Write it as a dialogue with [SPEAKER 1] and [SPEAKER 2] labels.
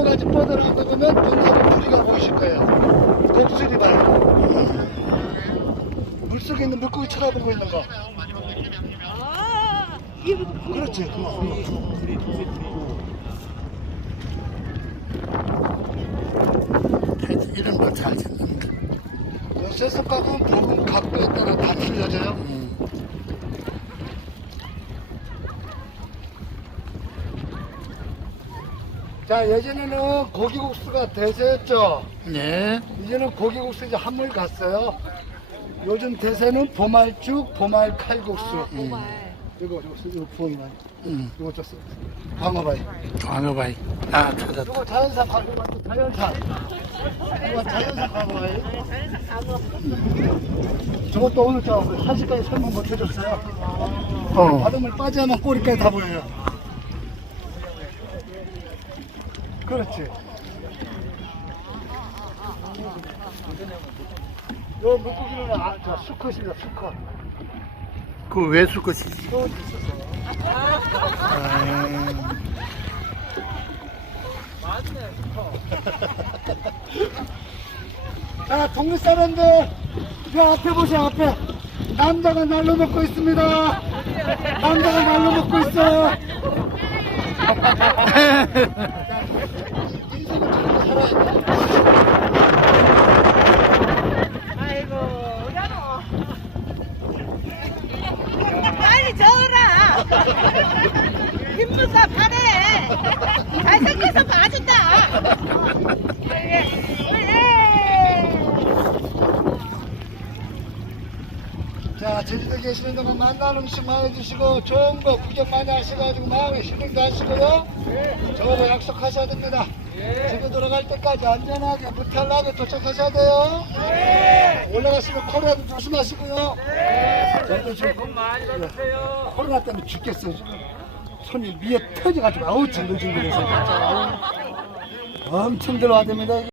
[SPEAKER 1] 나무가지 뻗어나오다 보면 눈나무 뿌리가 보이실 거예요. 독수리 발. 물속에 있는 물고기 쳐다보고 있는 거. 그렇지.
[SPEAKER 2] 이런 거잘 찾는다.
[SPEAKER 1] 요새 석각은 부분 각도에 따라 다 틀려져요. 자, 예전에는 고기국수가 대세였죠.
[SPEAKER 2] 네.
[SPEAKER 1] 이제는 고기국수 이제 한물 갔어요. 요즘 대세는 보말죽, 보말 칼국수.
[SPEAKER 3] 정말.
[SPEAKER 1] 이거, 이거, 이거 부엉이만.
[SPEAKER 2] 음.
[SPEAKER 1] 이거 줬어. 방어바이.
[SPEAKER 2] 광어바이. 아, 찾았다.
[SPEAKER 1] 이거 자연산 방어바이. 자연산. 이거 자연산 방어바이. 저것도 오늘 저 한시까지 설명 못 해줬어요.
[SPEAKER 2] 어.
[SPEAKER 1] 바닷물 빠져야만 꼬리까지 다 보여요. 그렇지. 요 물고기는 아, 저 수컷이다, 수컷.
[SPEAKER 2] 그 외수 것이지.
[SPEAKER 1] 또 있었어요.
[SPEAKER 2] 아,
[SPEAKER 1] 자, 동네 사람들, 저 앞에 보세요, 앞에. 남자가 날로 먹고 있습니다. 남자가 날로 먹고 있어 요.
[SPEAKER 3] 아이고, 야노. 저어라. 힘들까 파래. 잘생겨서 봐준다. 예, 예.
[SPEAKER 1] 자, 제주도 계시는 동안 만나는 음식 많이 드시고, 좋은 거 구경 많이 하셔가지고, 마음에 힐링도 하시고요. 저하고 약속하셔야 됩니다. 집에 돌아갈 때까지 안전하게, 무탈하게 도착하셔야 돼요. 올라가시면 코로나도 조심하시고요. 저희도 지금 코로나 때문에 죽겠어요. 지금. 손이 위에 터져가지고, 아우, 징글징글해서. 진짜. 아우. 엄청 들어와야 됩니다.